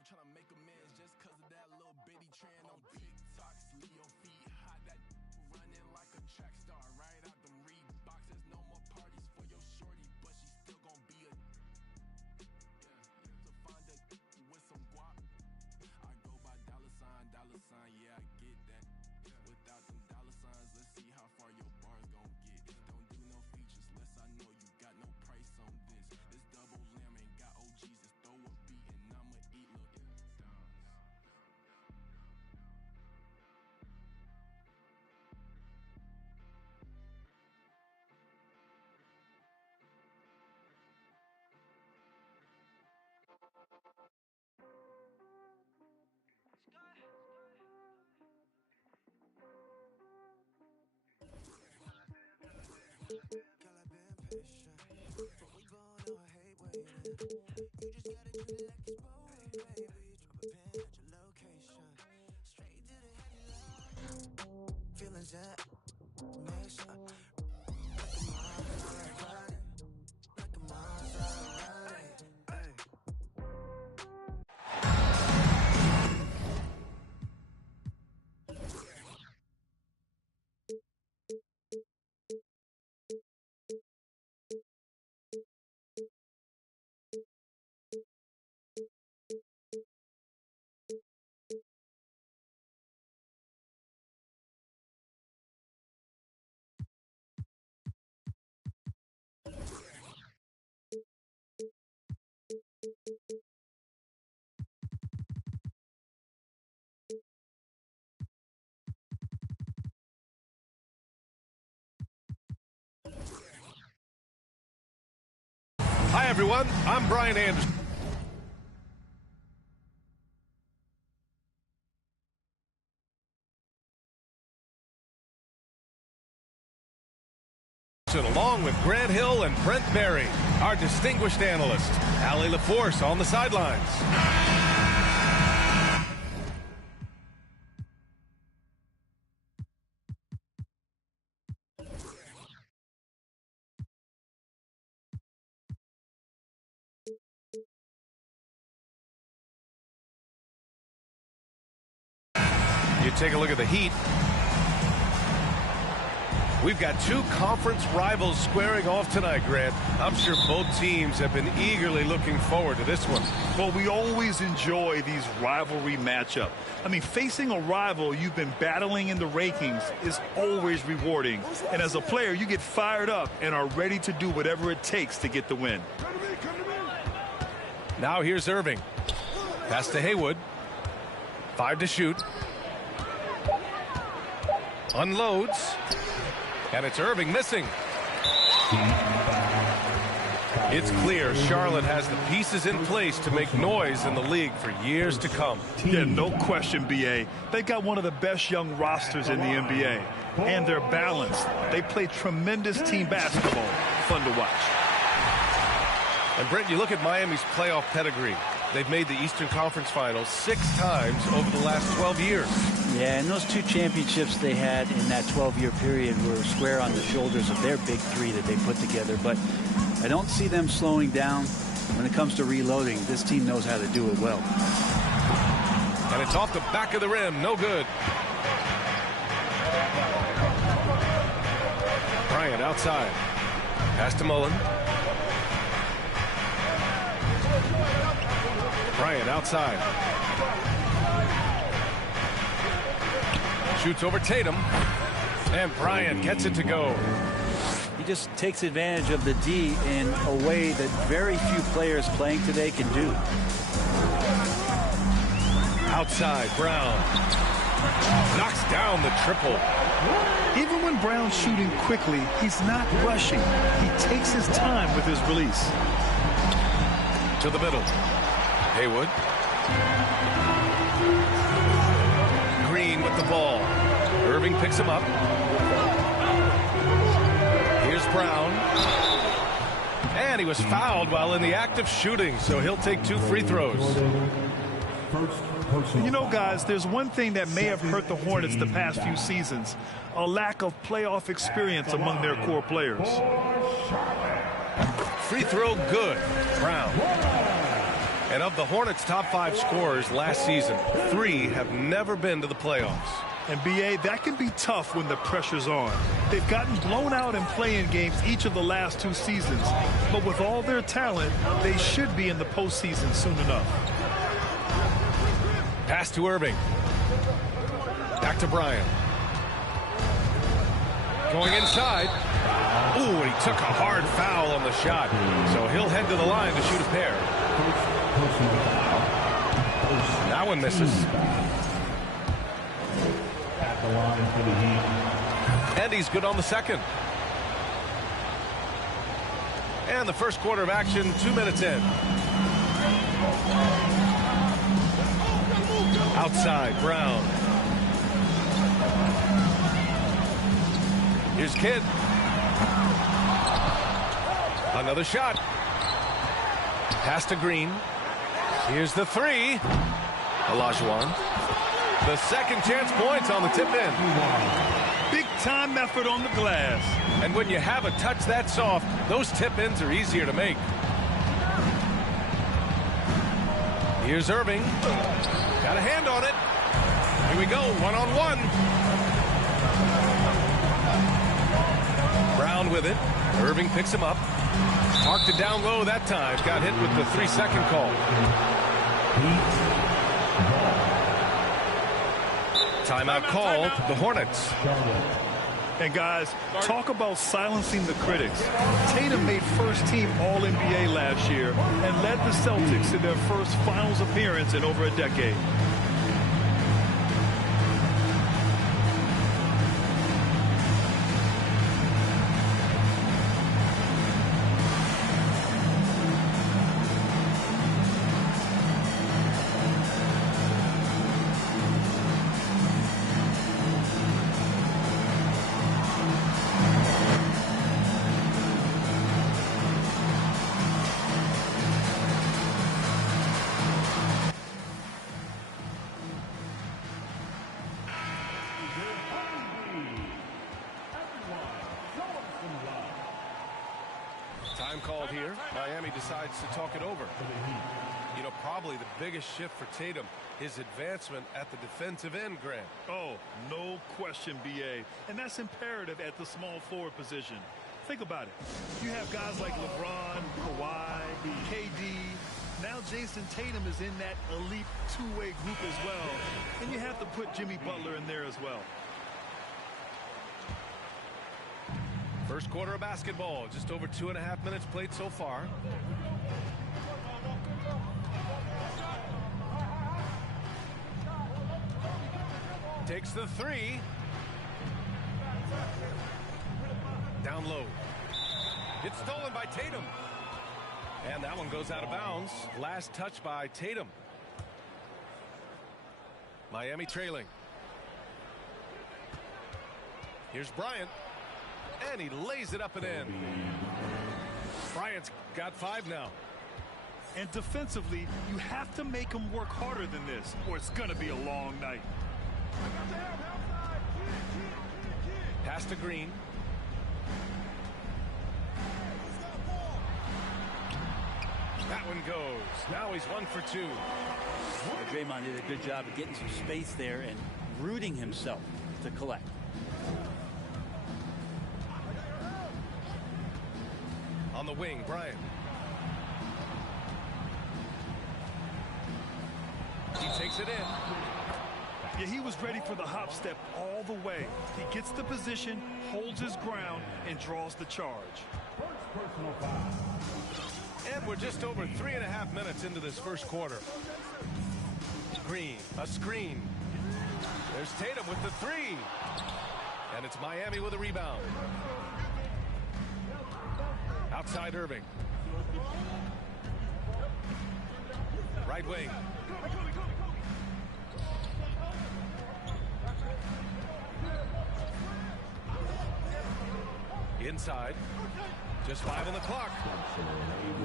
love, trying to make amends just cause of that little bitty trend on TikTok. Leo feet hot, that running like a track star. Right out them Reeboks. There's no more parties for your shorty, but she still gon' be a to find a with some guap. I go by dollar sign, yeah, I get that. Without them dollar signs, let's see how far your bars gon' get. Don't do no features unless I know you got no price on this. This double lamb ain't got OGs, just throw a beat and I'ma eat little Girl, I've been patient, but we both know I hate waiting. You just gotta do it like it's boring, baby. Drop a pin at your location, straight to the heady line. Feelings that makes like a monster, like a monster, hey. Hi, everyone. I'm Brian Anderson. Along with Grant Hill and Brent Berry, our distinguished analyst, Allie LaForce on the sidelines. You take a look at the Heat. We've got two conference rivals squaring off tonight, Grant. I'm sure both teams have been eagerly looking forward to this one. Well, we always enjoy these rivalry matchups. I mean, facing a rival you've been battling in the rankings is always rewarding. And as a player, you get fired up and are ready to do whatever it takes to get the win. Now here's Irving. Pass to Haywood. 5 to shoot. Unloads. And it's Irving missing. It's clear Charlotte has the pieces in place to make noise in the league for years to come. Yeah, no question, B.A. They got one of the best young rosters in the NBA. And they're balanced. They play tremendous team basketball. Fun to watch. And Brent, you look at Miami's playoff pedigree. They've made the Eastern Conference Finals 6 times over the last 12 years. Yeah, and those 2 championships they had in that 12-year period were square on the shoulders of their big 3 that they put together. But I don't see them slowing down when it comes to reloading. This team knows how to do it well. And it's off the back of the rim. No good. Bryant outside. Pass to Mullen. Bryant outside. Shoots over Tatum. And Bryant gets it to go. He just takes advantage of the D in a way that very few players playing today can do. Outside, Brown. Knocks down the triple. Even when Brown's shooting quickly, he's not rushing. He takes his time with his release. To the middle. Haywood. Green with the ball. Irving picks him up. Here's Brown. And he was fouled while in the act of shooting, so he'll take 2 free throws. You know, guys, there's one thing that may have hurt the Hornets the past few seasons, a lack of playoff experience among their core players. Free throw good. Brown. And of the Hornets' top 5 scorers last season, 3 have never been to the playoffs. And B.A., that can be tough when the pressure's on. They've gotten blown out in play-in games each of the last 2 seasons. But with all their talent, they should be in the postseason soon enough. Pass to Irving. Back to Bryant. Going inside. Ooh, and he took a hard foul on the shot. So he'll head to the line to shoot a pair. That one misses. And he's good on the second. And the first quarter of action, 2 minutes in. Outside, Brown. Here's Kidd. Another shot. Pass to Green. Here's the 3. Olajuwon. The second chance points on the tip in. Big time effort on the glass. And when you have a touch that soft, those tip ins are easier to make. Here's Irving. Got a hand on it. Here we go, one-on-one. Brown with it. Irving picks him up. Parked it down low that time. Got hit with the 3-second call. Timeout called, the Hornets. And guys, talk about silencing the critics. Tatum made first-team All-NBA last year and led the Celtics to their first finals appearance in over a decade. Time called here. Miami decides to talk it over. You know, probably the biggest shift for Tatum, his advancement at the defensive end, Grant. Oh, no question, B.A. And that's imperative at the small forward position. Think about it. You have guys like LeBron, Kawhi, KD. Now Jason Tatum is in that elite two-way group as well. And you have to put Jimmy Butler in there as well. First quarter of basketball, just over 2.5 minutes played so far. Takes the 3. Down low. It's stolen by Tatum. And that one goes out of bounds. Last touch by Tatum. Miami trailing. Here's Bryant. And he lays it up and in. Bryant's got 5 now. And defensively, you have to make them work harder than this, or it's going to be a long night. Pass to Green. That one goes. Now he's 1 for 2. Draymond did a good job of getting some space there and rooting himself to collect. On the wing, Bryant. He takes it in. Yeah, he was ready for the hop step all the way. He gets the position, holds his ground, and draws the charge. And we're just over 3.5 minutes into this first quarter. Green, a screen. There's Tatum with the 3. And it's Miami with a rebound. Outside Irving. Right wing. Inside. Just 5 on the clock.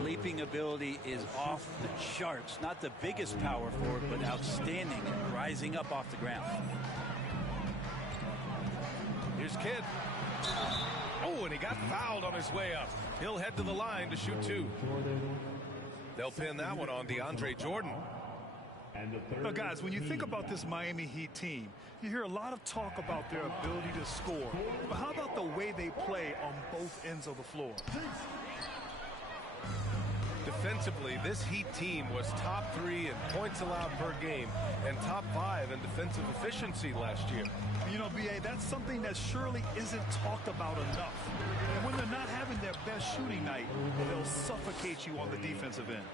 Leaping ability is off the charts. Not the biggest power forward, but outstanding and rising up off the ground. Here's Kidd. Oh, and he got fouled on his way up. He'll head to the line to shoot 2. They'll pin that one on DeAndre Jordan. Now, guys, when you think about this Miami Heat team, you hear a lot of talk about their ability to score. But how about the way they play on both ends of the floor? Defensively, this Heat team was top 3 in points allowed per game and top 5 in defensive efficiency last year. You know, B.A., that's something that surely isn't talked about enough. And when they're not having their best shooting night, they'll suffocate you on the defensive end.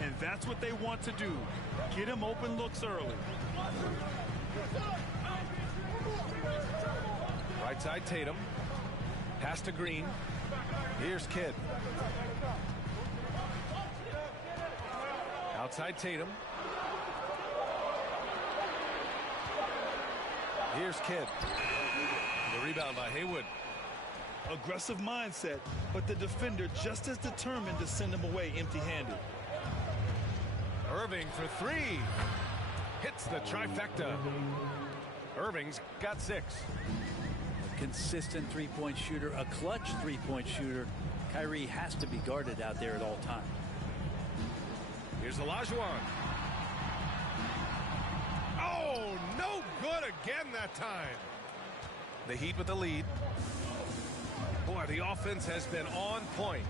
And that's what they want to do. Get him open looks early. Right side Tatum. Pass to Green. Here's Kidd. Outside Tatum. Here's Kidd. The rebound by Haywood. Aggressive mindset, but the defender just as determined to send him away empty-handed. Irving for 3. Hits the trifecta. Irving's got 6. A consistent three-point shooter, a clutch three-point shooter. Kyrie has to be guarded out there at all times. Here's Olajuwon. Oh, no good again that time. The Heat with the lead. Boy, the offense has been on point.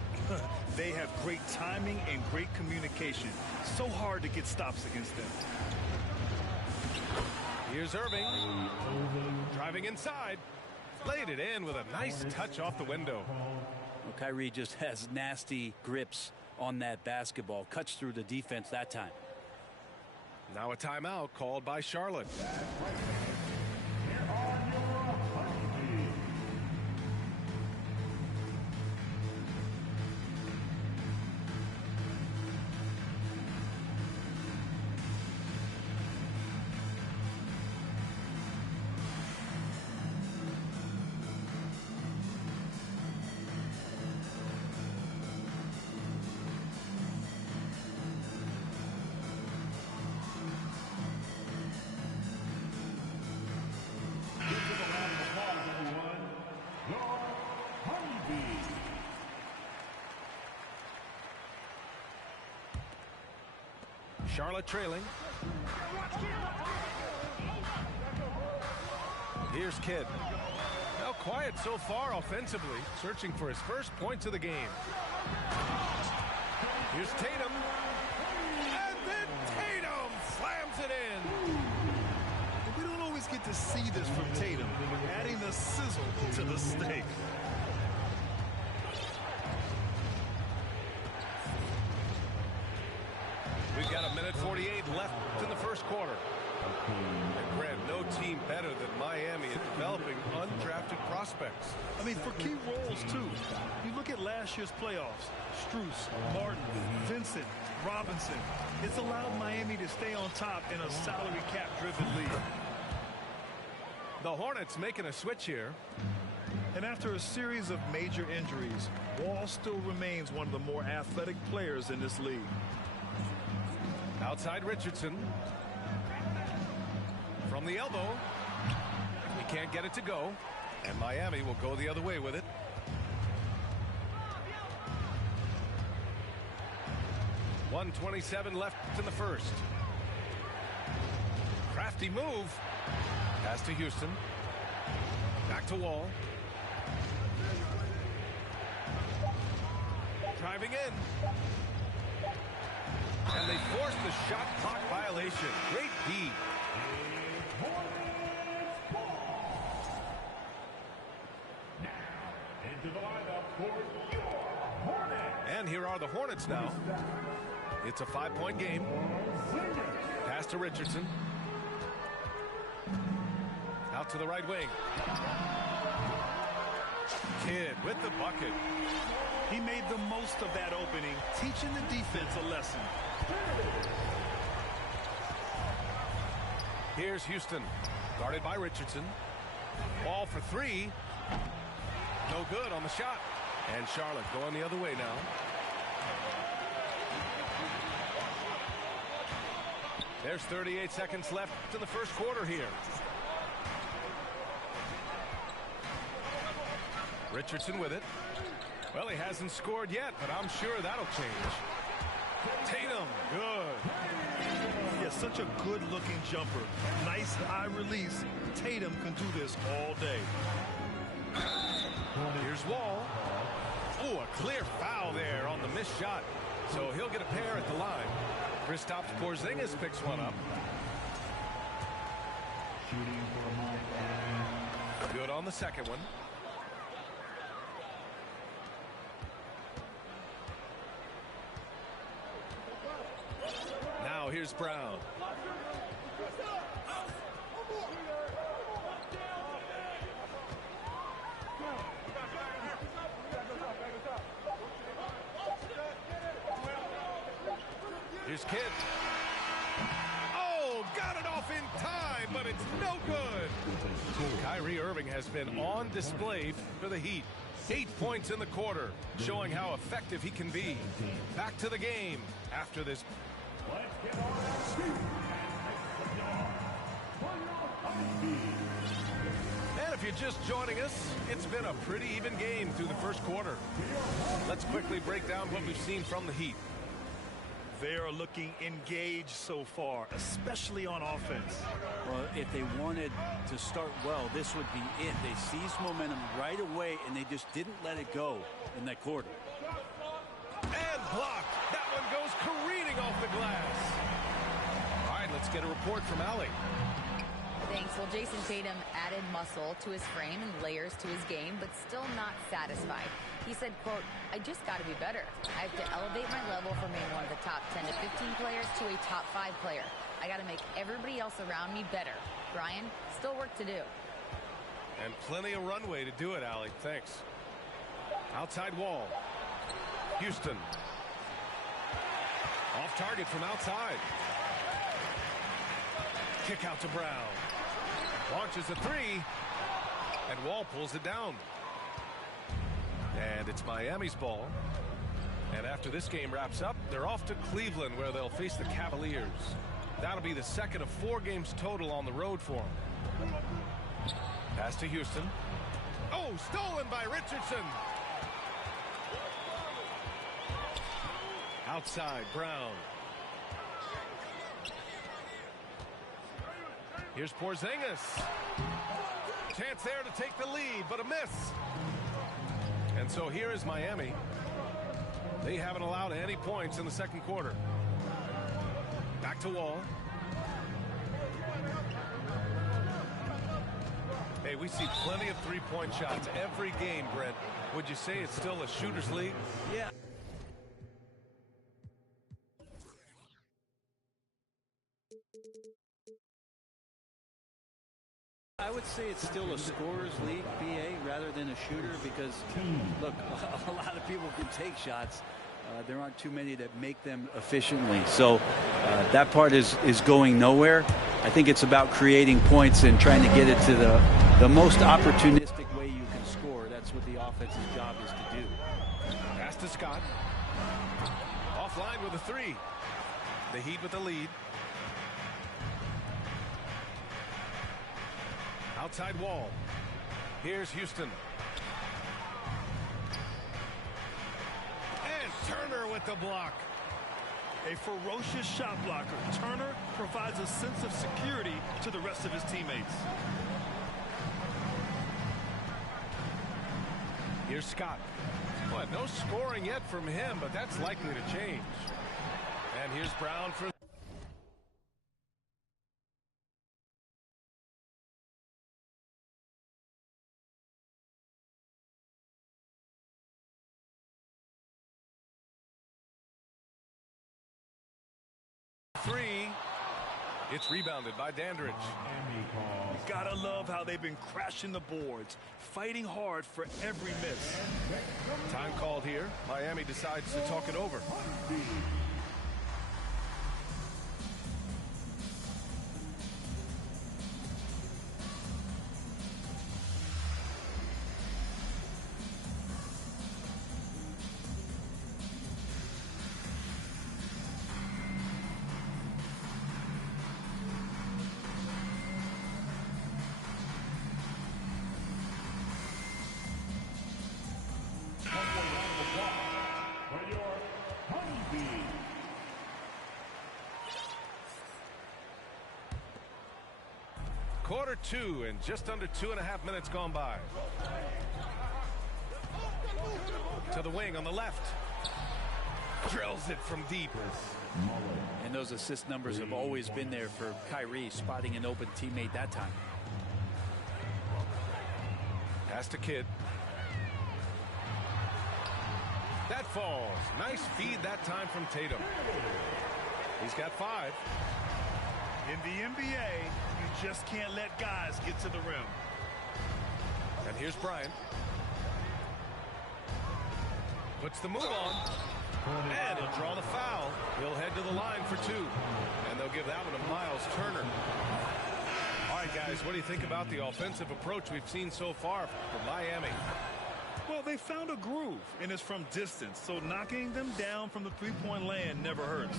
They have great timing and great communication. So hard to get stops against them. Here's Irving. Driving inside. Laid it in with a nice touch off the window. Well, Kyrie just has nasty grips on that basketball. Cuts through the defense that time. Now a timeout called by Charlotte. Charlotte trailing. Here's Kidd. Now quiet so far offensively, searching for his first points of the game. Here's Tatum. And then Tatum slams it in. We don't always get to see this from Tatum, adding the sizzle to the steak. We've got 1:48 left in the first quarter. And Grant, no team better than Miami at developing undrafted prospects. I mean, for key roles, too. You look at last year's playoffs. Strus, Martin, Vincent, Robinson. It's allowed Miami to stay on top in a salary cap-driven league. The Hornets making a switch here. And after a series of major injuries, Wall still remains one of the more athletic players in this league. Outside Richardson. From the elbow. He can't get it to go. And Miami will go the other way with it. .127 left in the first. Crafty move. Pass to Houston. Back to Wall. Driving in. And they forced the shot clock violation. Great D. And here are the Hornets now. It's a 5-point game. Pass to Richardson. Out to the right wing. Kidd with the bucket. He made the most of that opening, teaching the defense a lesson. Here's Houston, guarded by Richardson. Ball for 3. No good on the shot. And Charlotte going the other way now. There's 38 seconds left in the first quarter here. Richardson with it. Well, he hasn't scored yet, but I'm sure that'll change. Tatum, good. Yeah, such a good-looking jumper. Nice high release. Tatum can do this all day. Here's Wall. Oh, a clear foul there on the missed shot. So he'll get a pair at the line. Kristaps Porzingis picks one up. Good on the second one. Now here's Brown. Here's Kidd. Oh, got it off in time, but it's no good. Kyrie Irving has been on display for the Heat. 8 points in the quarter, showing how effective he can be. Back to the game after this. And if you're just joining us, it's been a pretty even game through the first quarter. Let's quickly break down what we've seen from the Heat. They are looking engaged so far, especially on offense. Well, if they wanted to start well, this would be it. They seized momentum right away, and they just didn't let it go in that quarter. And blocked. That one goes careening off the glass. All right, let's get a report from Allie. Thanks. Well, Jason Tatum added muscle to his frame and layers to his game, but still not satisfied. He said, quote, "I just got to be better. I have to elevate my level from being one of the top 10 to 15 players to a top 5 player. I got to make everybody else around me better. Brian, still work to do." And plenty of runway to do it, Allie. Thanks. Outside Wall. Houston. Off target from outside. Kick out to Brown. Launches a three. And Wall pulls it down. And it's Miami's ball. And after this game wraps up, they're off to Cleveland, where they'll face the Cavaliers. That'll be the second of 4 games total on the road for them. Pass to Houston. Oh, stolen by Richardson. Outside, Brown. Here's Porzingis. Chance there to take the lead, but a miss. And so here is Miami. They haven't allowed any points in the second quarter. Back to Wall. Hey, we see plenty of three-point shots every game, Brent. Would you say it's still a shooter's league? Yeah. I would say it's still a scorer's league, BA, rather than a shooter, because, look, a lot of people can take shots. There aren't too many that make them efficiently. So that part is going nowhere. I think it's about creating points and trying to get it to the most opportunistic way you can score. That's what the offense's job is to do. Pass to Scott. Offline with a three. The Heat with the lead. Outside Wall. Here's Houston. And Turner with the block. A ferocious shot blocker. Turner provides a sense of security to the rest of his teammates. Here's Scott. Boy, no scoring yet from him, but that's likely to change. And here's Brown for... three. It's rebounded by Dandridge. Gotta love how they've been crashing the boards, fighting hard for every miss. Time called here. Miami decides to talk it over. Quarter two and just under 2.5 minutes gone by. To the wing on the left. Drills it from deep. And those assist numbers have always been there for Kyrie, spotting an open teammate that time. Pass to Kidd. That falls. Nice feed that time from Tatum. He's got 5. In the NBA, you just can't let guys get to the rim. And here's Bryant. Puts the move on. And he'll draw the foul. He'll head to the line for 2. And they'll give that one to Miles Turner. All right, guys, what do you think about the offensive approach we've seen so far from Miami? Well, they found a groove, and it's from distance, so knocking them down from the three-point land never hurts.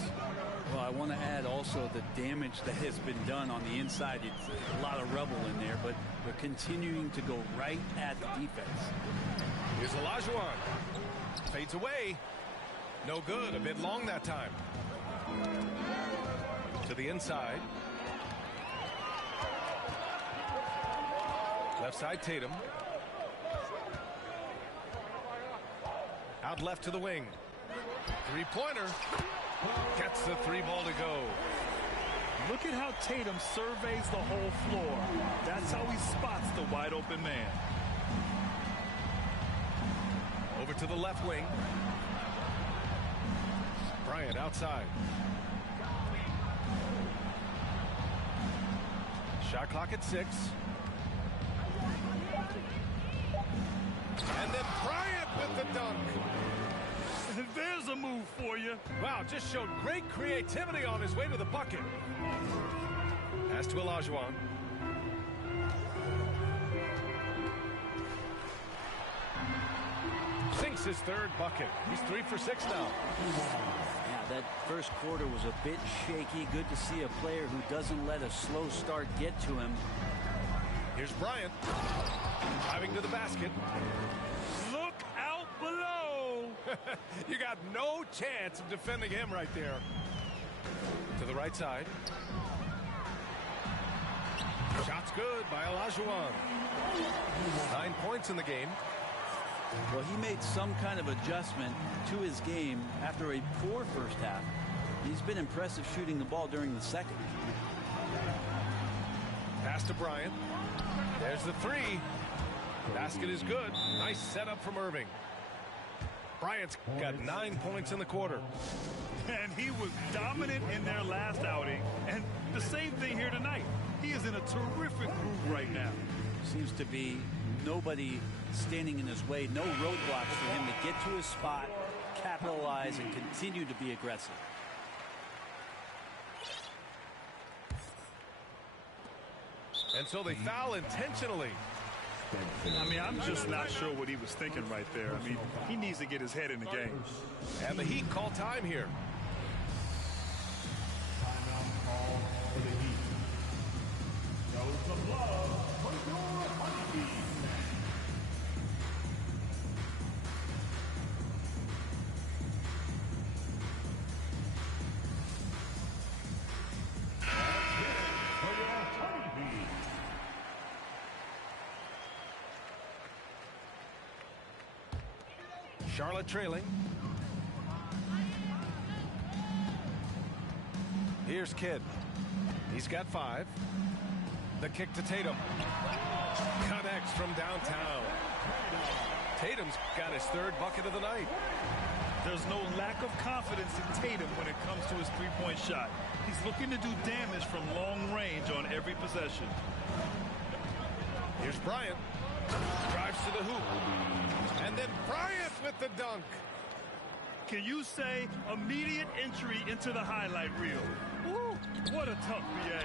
Well, I want to add also the damage that has been done on the inside. It's a lot of rubble in there, but they're continuing to go right at the defense. Here's Olajuwon. Fades away. No good. A bit long that time. To the inside. Left side, Tatum. Out left to the wing. Three-pointer. Gets the 3 ball to go. Look at how Tatum surveys the whole floor. That's how he spots the wide open man. Over to the left wing. Bryant outside. Shot clock at 6. And then Bryant with the dunk. There's a move for you. Wow, just showed great creativity on his way to the bucket. Pass to Olajuwon. Sinks his 3rd bucket. He's 3 for 6 now. Yeah, that first quarter was a bit shaky. Good to see a player who doesn't let a slow start get to him. Here's Bryant. Driving to the basket. Look out below. You got no chance of defending him right there. To the right side. Shot's good by Olajuwon. 9 points in the game. Well, he made some kind of adjustment to his game after a poor first half. He's been impressive shooting the ball during the second. Pass to Bryant. There's the 3. Basket is good. Nice setup from Irving. Bryant's got 9 points in the quarter. And he was dominant in their last outing. And the same thing here tonight. He is in a terrific groove right now. Seems to be nobody standing in his way. No roadblocks for him to get to his spot, capitalize, and continue to be aggressive. And so they foul intentionally. I mean, I'm just not sure what he was thinking right there. I mean, he needs to get his head in the game. And the Heat call time here. Timeout call for the Heat. Show some love for your honeybees. Charlotte trailing. Here's Kidd. He's got 5. The kick to Tatum. Connects from downtown. Tatum's got his 3rd bucket of the night. There's no lack of confidence in Tatum when it comes to his three-point shot. He's looking to do damage from long range on every possession. Here's Bryant. Drives to the hoop. And then Bryant with the dunk. Can you say immediate entry into the highlight reel? Woo, what a tough BA.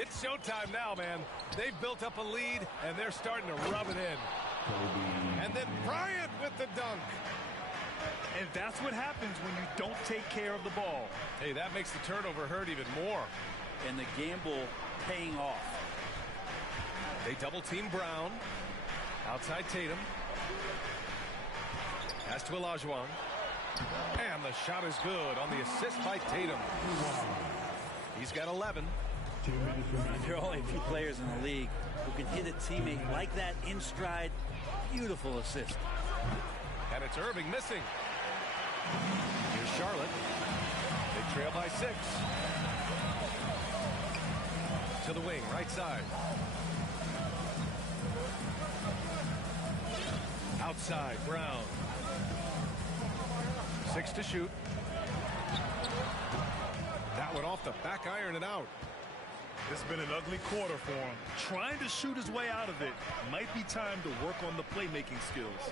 It's showtime now, man. They've built up a lead, and they're starting to rub it in. And then Bryant with the dunk. And that's what happens when you don't take care of the ball. Hey, that makes the turnover hurt even more. And the gamble paying off. They double team Brown. Outside Tatum. Pass to Olajuwon. And the shot is good on the assist by Tatum. He's got 11. There are only a few players in the league who can hit a teammate like that in stride. Beautiful assist. And it's Irving missing. Here's Charlotte. They trail by 6. To the wing, right side. Outside, Brown. 6 to shoot. That one off the back iron and out. It's been an ugly quarter for him. Trying to shoot his way out of it. Might be time to work on the playmaking skills.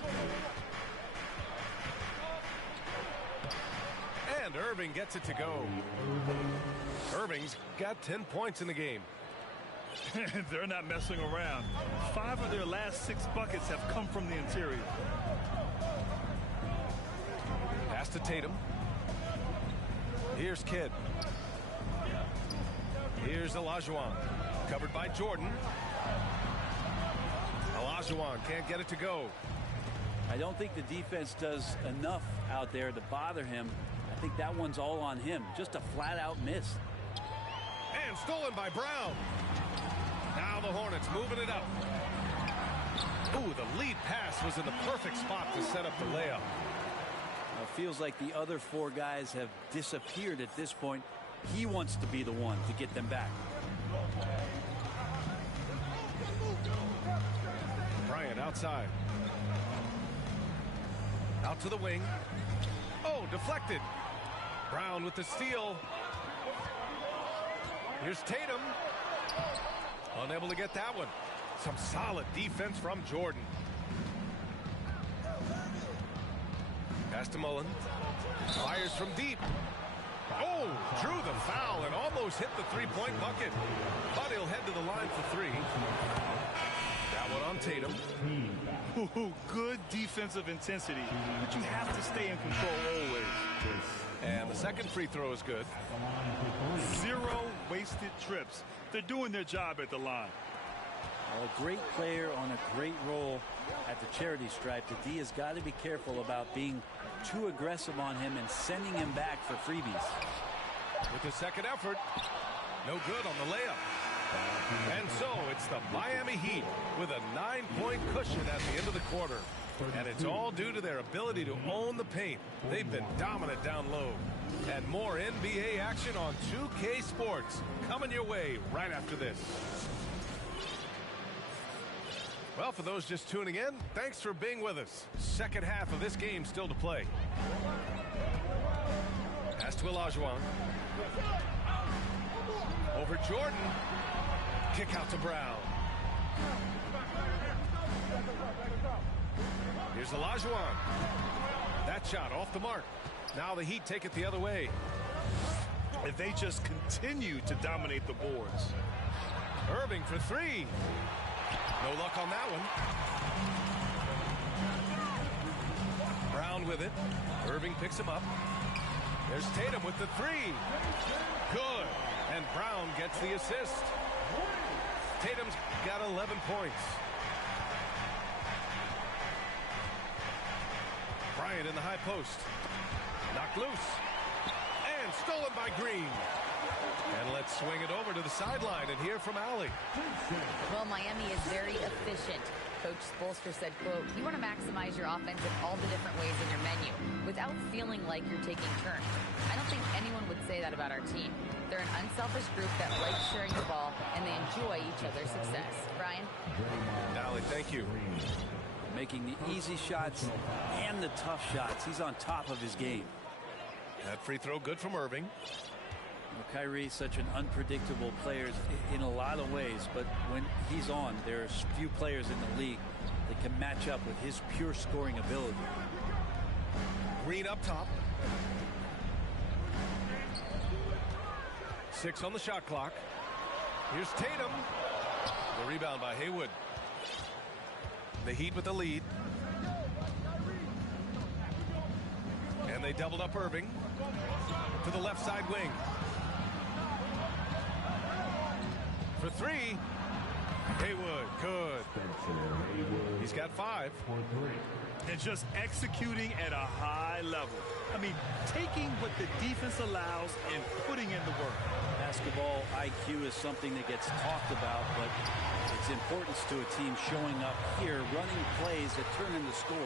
And Irving gets it to go. Irving's got 10 points in the game. They're not messing around. 5 of their last 6 buckets have come from the interior. Pass to Tatum. Here's Kidd. Here's Olajuwon. Covered by Jordan. Olajuwon can't get it to go. I don't think the defense does enough out there to bother him. I think that one's all on him. Just a flat-out miss. And stolen by Brown. Now the Hornets moving it up. Ooh, the lead pass was in the perfect spot to set up the layup. It feels like the other 4 guys have disappeared at this point. He wants to be the one to get them back. Bryant outside. Out to the wing. Oh, deflected. Brown with the steal. Here's Tatum. Unable to get that one. Some solid defense from Jordan. Pass to Mullen. Fires from deep. Oh, drew the foul and almost hit the 3-point bucket. But he'll head to the line for 3. That one on Tatum. Ooh, good defensive intensity, but you have to stay in control always. And the second free throw is good. 0 wasted trips. They're doing their job at the line. Well, a great player on a great role at the charity stripe. The D has got to be careful about being too aggressive on him and sending him back for freebies. With the second effort, no good on the layup. And so it's the Miami Heat with a 9-point cushion at the end of the quarter. And it's all due to their ability to own the paint. They've been dominant down low. And more NBA action on 2K Sports coming your way right after this. Well, for those just tuning in, thanks for being with us. Second half of this game still to play. Pass to Olajuwon. Over Jordan. Kick out to Brown. Here's Olajuwon. That shot off the mark. Now the Heat take it the other way. If they just continue to dominate the boards. Irving for 3. No luck on that one. Brown with it. Irving picks him up. There's Tatum with the 3. Good. And Brown gets the assist. Tatum's got 11 points. Bryant in the high post. Knocked loose. And stolen by Green. And let's swing it over to the sideline and hear from Allie. Well, Miami is very efficient. Coach Spoelstra said, quote, you want to maximize your offense in all the different ways in your menu without feeling like you're taking turns. I don't think anyone would say that about our team. They're an unselfish group that likes sharing the ball, and they enjoy each other's success. Brian? Allie, thank you. Making the easy shots and the tough shots. He's on top of his game. That free throw good from Irving. Well, Kyrie's such an unpredictable player in a lot of ways, but when he's on, there's few players in the league that can match up with his pure scoring ability. Green up top. 6 on the shot clock. Here's Tatum. The rebound by Haywood. The Heat with the lead. And they doubled up Irving to the left side wing. For 3. Haywood, good. He's got 5. And just executing at a high level. I mean, taking what the defense allows and putting in the work. Basketball IQ is something that gets talked about, but its importance to a team showing up here, running plays that turn into scores.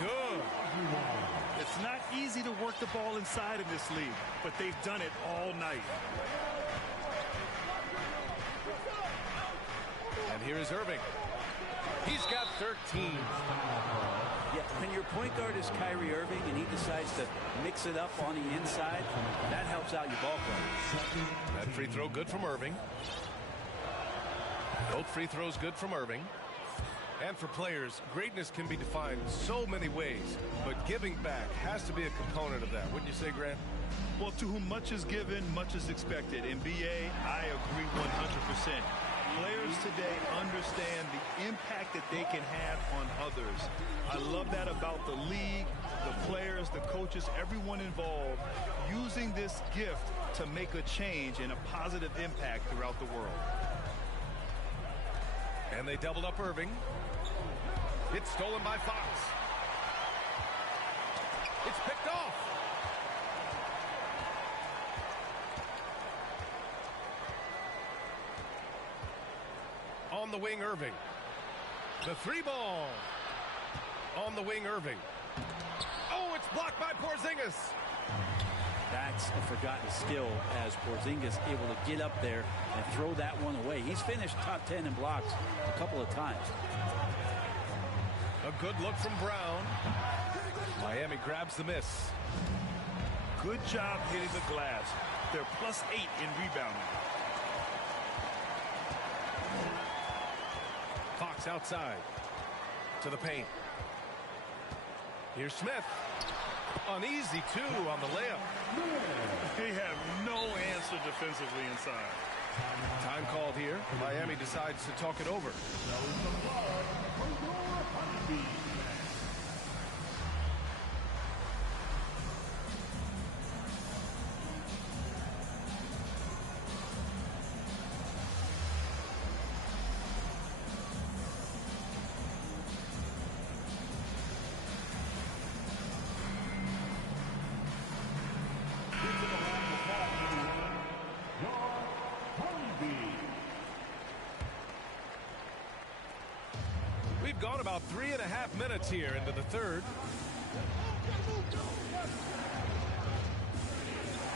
Good. It's not easy to work the ball inside in this league, but they've done it all night. And here is Irving. He's got 13. Yeah, when your point guard is Kyrie Irving and he decides to mix it up on the inside, that helps out your ball club. That free throw good from Irving. Both free throws good from Irving. And for players, greatness can be defined so many ways, but giving back has to be a component of that. Wouldn't you say, Grant? Well, to whom much is given, much is expected. In BA, I agree 100%. Players today understand the impact that they can have on others. I love that about the league, the players, the coaches, everyone involved, using this gift to make a change and a positive impact throughout the world. And they doubled up Irving. It's stolen by Fox. It's picked off. On the wing, Irving. The three ball. On the wing, Irving. Oh, it's blocked by Porzingis. That's a forgotten skill as Porzingis able to get up there and throw that one away. He's finished top 10 in blocks a couple of times. A good look from Brown. Miami grabs the miss. Good job hitting the glass. They're +8 in rebounding. Fox outside to the paint. Here's Smith. Uneasy, too, on the layup. They have no answer defensively inside. Time called here. Miami decides to talk it over. We've gone about 3.5 minutes here into the third.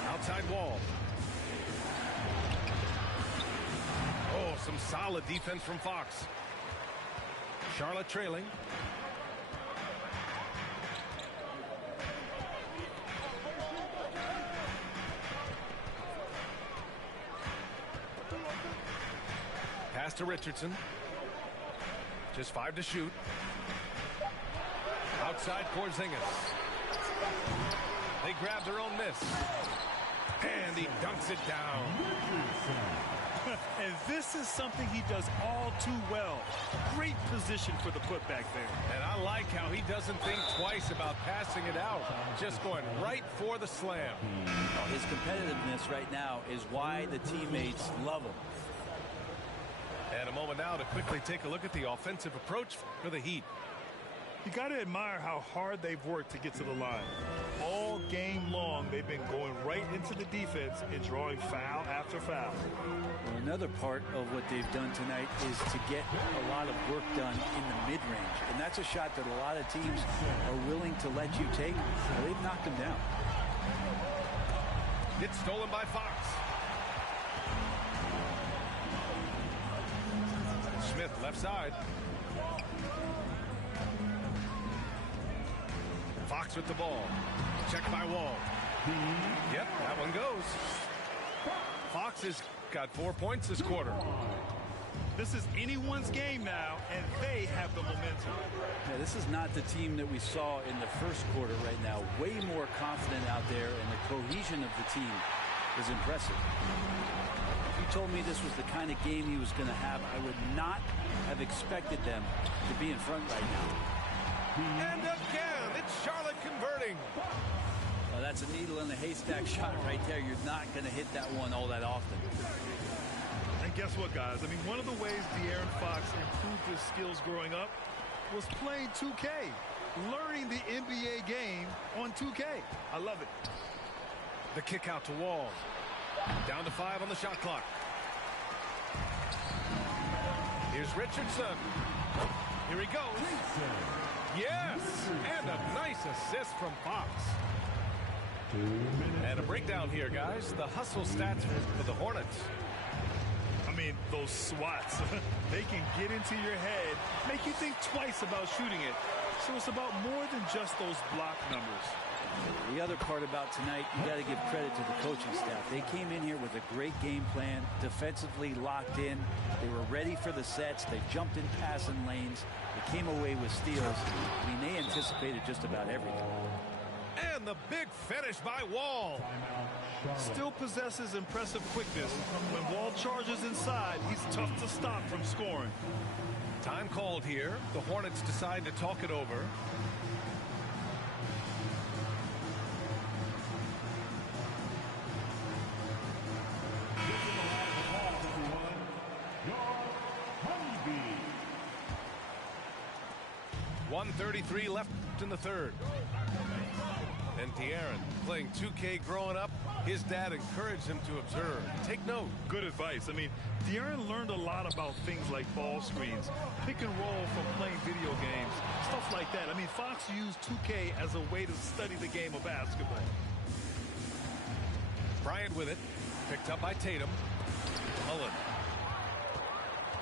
Outside wall. Oh, some solid defense from Fox. Charlotte trailing. Pass to Richardson. Just 5 to shoot. Outside Porzingis. They grab their own miss. And he dunks it down. And this is something he does all too well. Great position for the putback there. And I like how he doesn't think twice about passing it out. Just going right for the slam. His competitiveness right now is why the teammates love him. And a moment now to quickly take a look at the offensive approach for the Heat. You got to admire how hard they've worked to get to the line. All game long, they've been going right into the defense and drawing foul after foul. Well, another part of what they've done tonight is to get a lot of work done in the mid-range. And that's a shot that a lot of teams are willing to let you take. Well, they've knocked them down. It's stolen by Fox. Smith left side. Fox with the ball. Checked by Wall. Yep, that one goes. Fox has got 4 points this quarter. This is anyone's game now, and they have the momentum. Yeah, this is not the team that we saw in the first quarter right now. Way more confident out there, and the cohesion of the team is impressive. you told me this was the kind of game he was going to have, I would not have expected them to be in front right now. And again, it's Charlotte converting. Well, that's a needle in the haystack shot right there. You're not going to hit that one all that often. And guess what, guys? I mean, one of the ways De'Aaron Fox improved his skills growing up was playing 2K, learning the NBA game on 2K. I love it. The kick out to Wall. Down to 5 on the shot clock. Here's Richardson. Here he goes. Yes! And a nice assist from Fox. And a breakdown here, guys. The hustle stats for the Hornets. I mean, those swats, they can get into your head, make you think twice about shooting it. So it's about more than just those block numbers. The other part about tonight, you got to give credit to the coaching staff. They came in here with a great game plan, defensively locked in. They were ready for the sets. They jumped in passing lanes. They came away with steals. I mean, they anticipated just about everything. And the big finish by Wall. Still possesses impressive quickness. When Wall charges inside, he's tough to stop from scoring. Time called here. The Hornets decide to talk it over. .133 left in the third. And De'Aaron playing 2K growing up. His dad encouraged him to observe. Take note. Good advice. I mean, De'Aaron learned a lot about things like ball screens, pick and roll from playing video games, stuff like that. I mean, Fox used 2K as a way to study the game of basketball. Bryant with it. Picked up by Tatum. Mullen.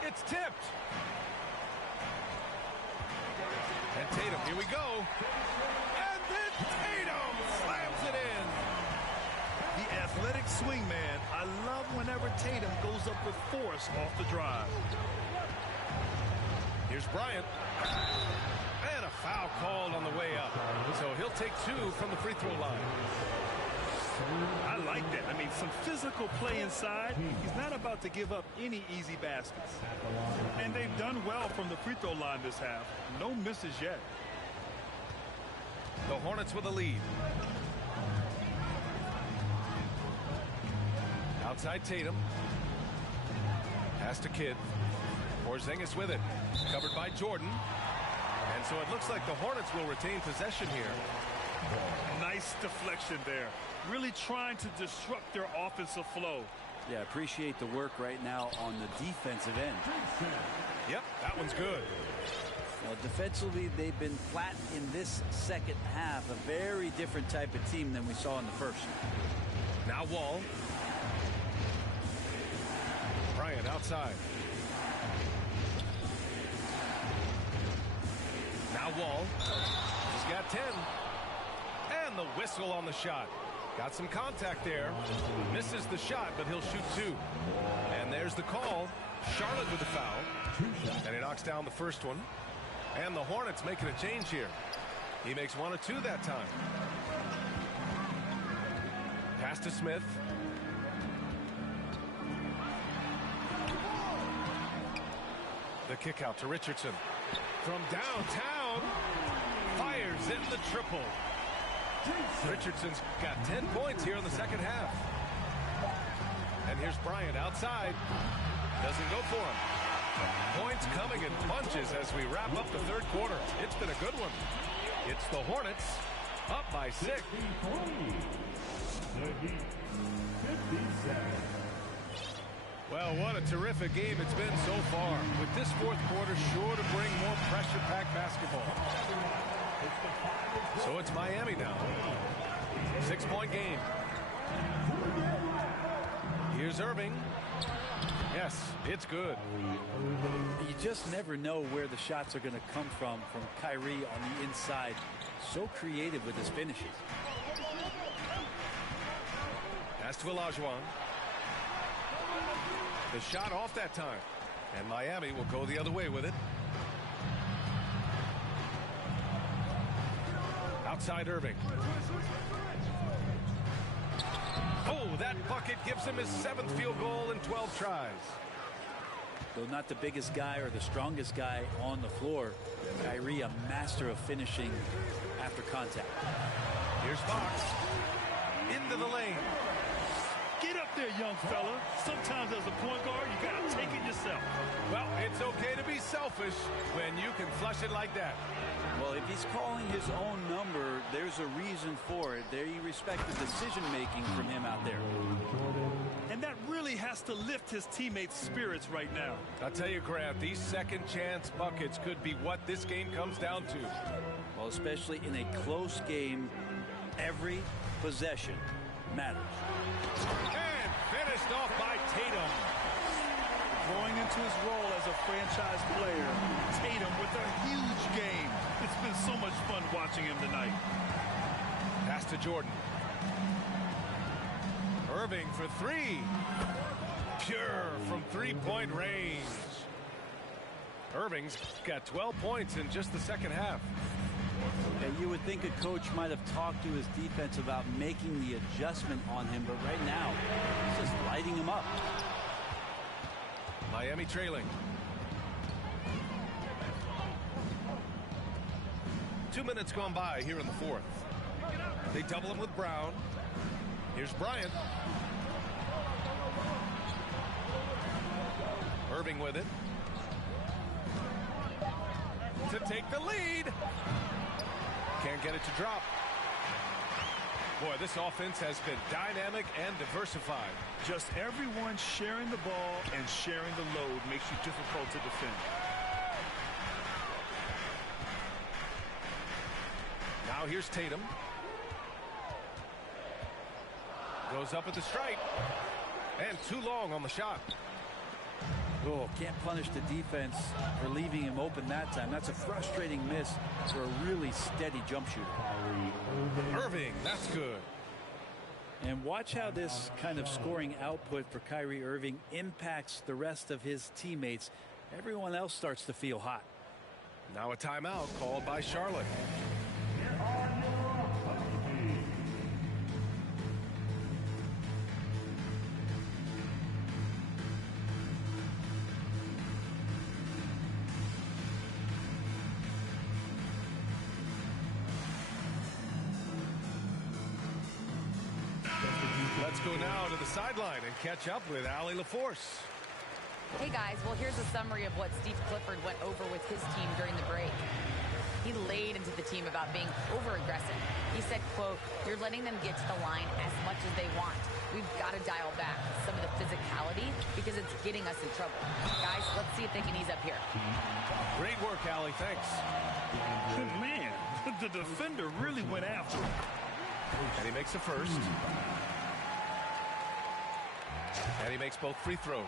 It's tipped. And Tatum, here we go. And then Tatum slams it in. The athletic swingman. I love whenever Tatum goes up with force off the drive. Here's Bryant. And a foul called on the way up. So he'll take 2 from the free throw line. I like that. I mean, some physical play inside. He's not about to give up any easy baskets. And they've done well from the free throw line this half. No misses yet. The Hornets with a lead. Outside Tatum. Pass to Kidd. Porzingis with it. Covered by Jordan. And so it looks like the Hornets will retain possession here. Nice deflection there. Really trying to disrupt their offensive flow. Yeah, appreciate the work right now on the defensive end. Yep, that one's good. Well, defensively, they've been flat in this second half. A very different type of team than we saw in the first. Now Wall. Bryant outside. Now Wall. He's got 10. And the whistle on the shot. Got some contact there. Misses the shot, but he'll shoot 2. And there's the call. Charlotte with the foul. And he knocks down the first one. And the Hornets making a change here. He makes 1 of 2 that time. Pass to Smith. The kick out to Richardson. From downtown. Fires in the triple. Richardson's got 10 points here in the second half. And here's Bryant outside. Doesn't go for him. Points coming in bunches as we wrap up the third quarter. It's been a good one. It's the Hornets up by 6. Well, what a terrific game it's been so far. With this fourth quarter sure to bring more pressure-packed basketball. So it's Miami now. 6-point game. Here's Irving. Yes, it's good. You just never know where the shots are going to come from Kyrie on the inside. So creative with his finishes. Pass to Olajuwon. The shot off that time. And Miami will go the other way with it. Outside Irving. Oh, that bucket gives him his 7th field goal in 12 tries. Though not the biggest guy or the strongest guy on the floor, Kyrie a master of finishing after contact. Here's Fox. Into the lane. Get up there, young fella. Sometimes as a point guard, you got to take it yourself. Well, it's okay to be selfish when you can flush it like that. Well, if he's calling his own number, there's a reason for it. There you respect the decision-making from him out there. And that really has to lift his teammates' spirits right now. I'll tell you, Grant, these second-chance buckets could be what this game comes down to. Well, especially in a close game, every possession matters. And finished off by Tatum. Growing into his role as a franchise player, Tatum with a huge game. It's been so much fun watching him tonight. Pass to Jordan. Irving for 3. Pure from 3-point range. Irving's got 12 points in just the second half. And you would think a coach might have talked to his defense about making the adjustment on him, but right now, he's just lighting him up. Miami trailing. 2 minutes gone by here in the 4th. They double him with Brown. Here's Bryant. Irving with it. To take the lead. Can't get it to drop. Boy, this offense has been dynamic and diversified. Just everyone sharing the ball and sharing the load makes you difficult to defend. Now here's Tatum. Goes up at the stripe. And too long on the shot. Oh, can't punish the defense for leaving him open that time. That's a frustrating miss for a really steady jump shooter. Irving, that's good. And watch how this kind of scoring output for Kyrie Irving impacts the rest of his teammates. Everyone else starts to feel hot. Now a timeout called by Charlotte. Let's go now to the sideline and catch up with Allie LaForce. Hey guys, well here's a summary of what Steve Clifford went over with his team during the break. He laid into the team about being over-aggressive. He said, quote, "You're letting them get to the line as much as they want. We've got to dial back some of the physicality because it's getting us in trouble. Guys, let's see if they can ease up here." Great work, Allie. Thanks. Man, the defender really went after him. And he makes the first. And he makes both free throws.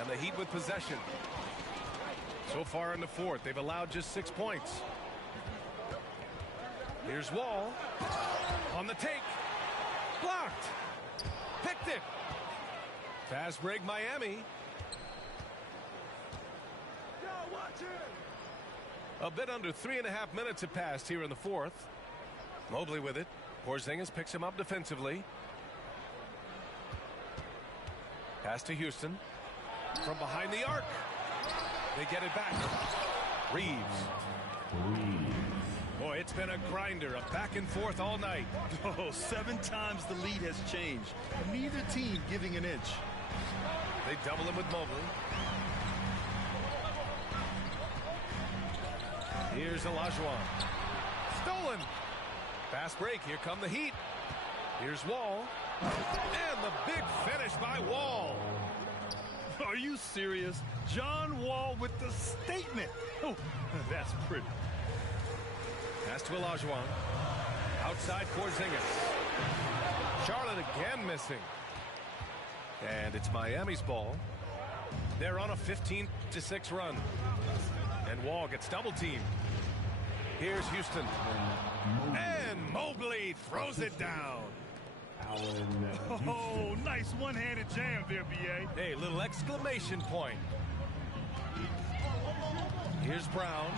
And the Heat with possession. So far in the 4th, they've allowed just 6 points. Here's Wall. On the take. Blocked. Picked it. Fast break, Miami. A bit under 3.5 minutes have passed here in the 4th. Mobley with it. Porzingis picks him up defensively. Pass to Houston. From behind the arc. They get it back. Reeves. Boy, it's been a grinder, a back and forth all night. Oh, 7 times the lead has changed. Neither team giving an inch. They double him with Mobley. Here's Olajuwon. Stolen. Fast break. Here come the Heat. Here's Wall. And the big finish by Wall. Are you serious? John Wall with the statement. Oh, that's pretty. Pass to Olajuwon. Outside Porzingis. Charlotte again missing. And it's Miami's ball. They're on a 15-6 run. And Wall gets double teamed. Here's Houston. And Mobley throws it down. Oh, nice one-handed jam there, B.A. Hey, little exclamation point. Here's Brown.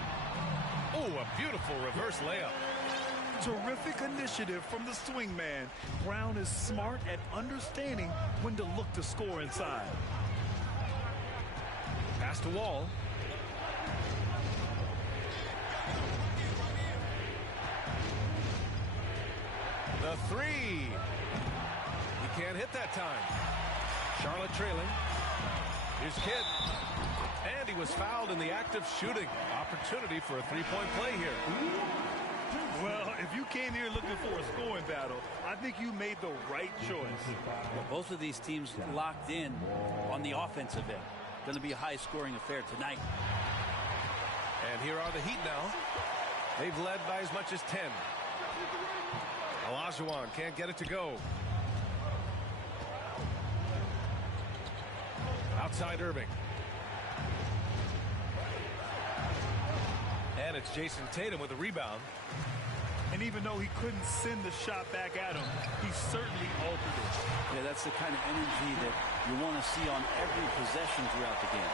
Oh, a beautiful reverse layup. Terrific initiative from the swing man. Brown is smart at understanding when to look to score inside. Pass to Wall. The three. He can't hit that time. Charlotte trailing. Here's Kidd. And he was fouled in the act of shooting. Opportunity for a three-point play here. Well, if you came here looking for a scoring battle, I think you made the right choice. Well, both of these teams locked in on the offensive end. Going to be a high-scoring affair tonight. And here are the Heat now. They've led by as much as 10. Olajuwon can't get it to go. Outside Irving. And it's Jason Tatum with a rebound. And even though he couldn't send the shot back at him, he certainly altered it. Yeah, that's the kind of energy that you want to see on every possession throughout the game.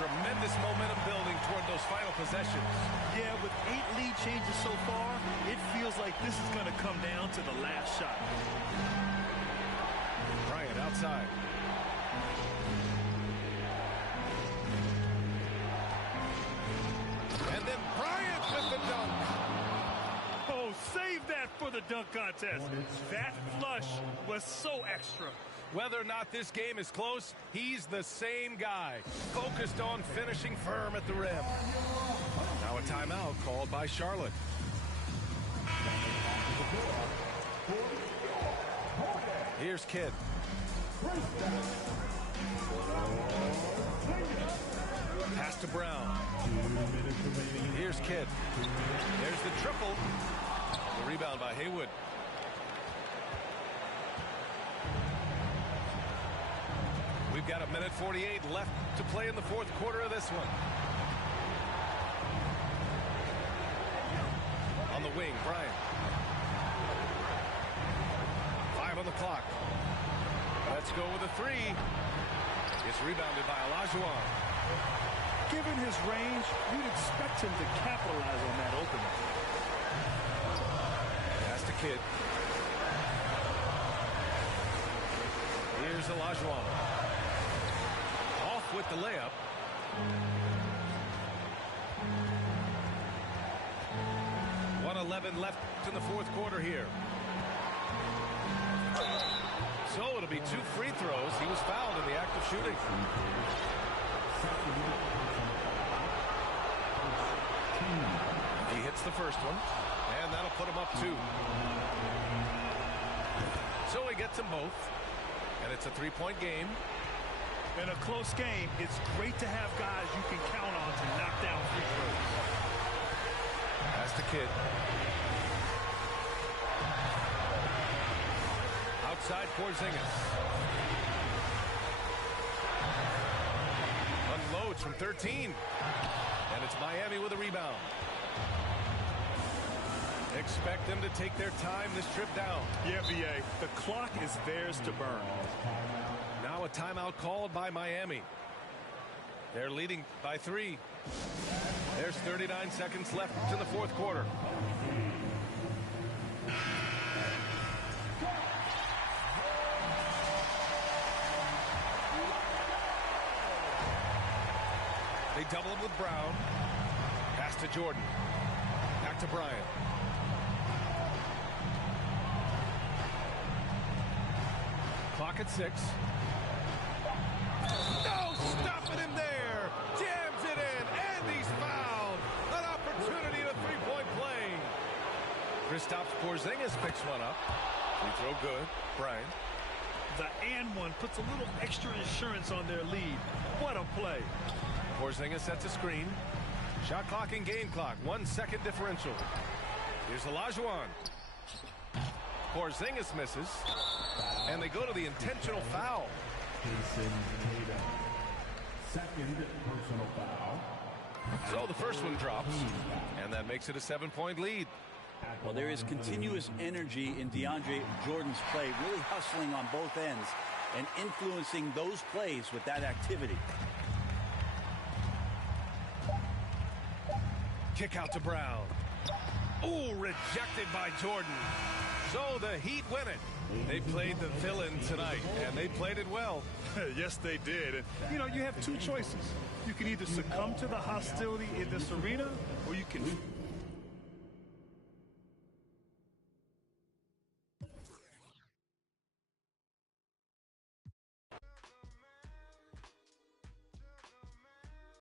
Tremendous momentum building toward those final possessions. Yeah, with 8 lead changes so far, it feels like this is going to come down to the last shot. Bryant outside. And then Bryant with the dunk. Oh, save that for the dunk contest. That flush was so extra. Whether or not this game is close, he's the same guy, focused on finishing firm at the rim. Now a timeout called by Charlotte. Here's Kidd. Pass to Brown. Here's Kidd. There's the triple. The rebound by Haywood. We've got 1:48 left to play in the fourth quarter of this one. On the wing, Bryant. 5 on the clock. Let's go with a three. It's rebounded by Olajuwon. Given his range, you'd expect him to capitalize on that opening. Pass to Kidd. Here's Olajuwon. Off with the layup. .111 left in the fourth quarter here. So it'll be 2 free throws. He was fouled in the act of shooting. He hits the first one, and that'll put him up 2. So he gets them both, and it's a 3-point game. In a close game, it's great to have guys you can count on to knock down free throws. Pass to Kidd. Outside Porzingis. Unloads from 13. And it's Miami with a rebound. Expect them to take their time this trip down. Yeah, BA. The clock is theirs to burn. Now a timeout called by Miami. They're leading by 3. There's 39 seconds left in the fourth quarter. They double him with Brown. Pass to Jordan. Back to Bryant. Clock at 6. No, stopping him there. Jams it in, and he's fouled. An opportunity to 3-point play. Kristaps Porzingis picks one up. Free throw good. Bryant. The and one puts a little extra insurance on their lead. What a play. Porzingis sets a screen. Shot clock and game clock. 1 second differential. Here's Olajuwon. Porzingis misses. And they go to the intentional foul. Jason Tatum. Second personal foul. So the first one drops. And that makes it a 7-point lead. Well, there is continuous energy in DeAndre Jordan's play, really hustling on both ends and influencing those plays with that activity. Kick out to Brown. Oh, rejected by Jordan. So the Heat win it. They played the villain tonight, and they played it well. Yes, they did. And, you know, you have two choices. You can either succumb to the hostility in this arena, or you can